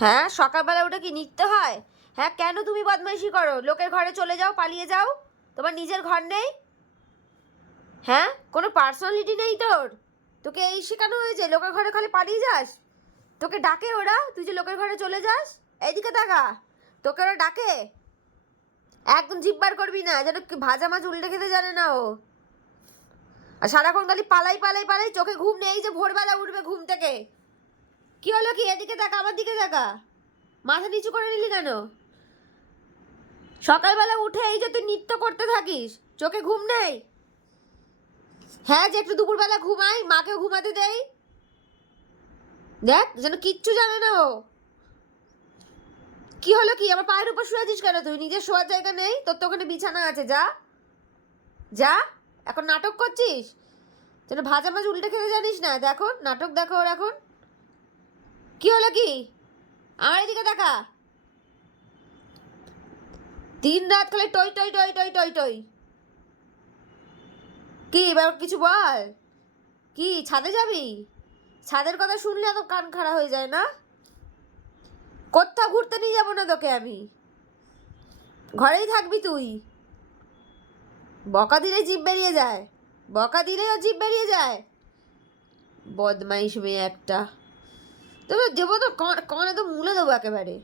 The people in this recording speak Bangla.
হ্যাঁ, সকালবেলা উঠে কি নিতে হয়? হ্যাঁ, কেন তুমি বদমাইশি করো? লোকের ঘরে চলে যাও, পালিয়ে যাও। তোমার নিজের ঘর নেই? হ্যাঁ, কোনো পার্সোনালিটি নেই তোর? তোকে এই শেখানো হয়েছে লোকের ঘরে খালি পালিয়ে যাস? তোকে ডাকে ওরা তুই যে লোকের ঘরে চলে যাস? এইদিকে তাকা। তোকে ওরা ডাকে? একদম জিভ বার করবি না, যেন ভাজা মাছ উল্টে খেতে জানে না ও। আর সারাক্ষণ খালি পালাই পালাই পালাই, চোখে ঘুম নেই যে ভোরবেলা উঠবে ঘুম থেকে। কি হলো কি? এদিকে তাকা, আমার দিকে তাকা। মাথা নিচু করে নিলি কেন? সকালবেলা উঠে এই যে তুই নৃত্য করতে থাকিস, চোখে ঘুম নেই? হ্যাঁ, যে একটু দুপুরবেলা ঘুমাই, মাকে ঘুমাতে দেই। দেখ যেন কিচ্ছু জানে না ও। কি হলো কি? আমার পায়ের উপর শুয়েছিস কেন তুই? নিজের শোয়ার জায়গা নেই তোর? তো ওখানে বিছানা আছে, যা যা। এখন নাটক করছিস যেন ভাজা মাছ উল্টে খেতে জানিস না। দেখো নাটক, দেখো ওর এখন। কি হলো কি? আমার এদিকে দেখা। দিন রাত খালি টই টই টই টই টই টই। কি এবার কিছু বল। কি ছাদে যাবি? ছাদের কথা শুনলে এত কান খাড়া হয়ে যায় না? কোথাও ঘুরতে নিয়ে যাবো না তোকে আমি। ঘরেই থাকবি তুই। বকা দিলে জিভ বেরিয়ে যায়। বকা দিলেও জিভ বেরিয়ে যায়। বদমাইশ মেয়ে একটা। তবে দেবো তো কনে তো মুলে দেবো একেবারে।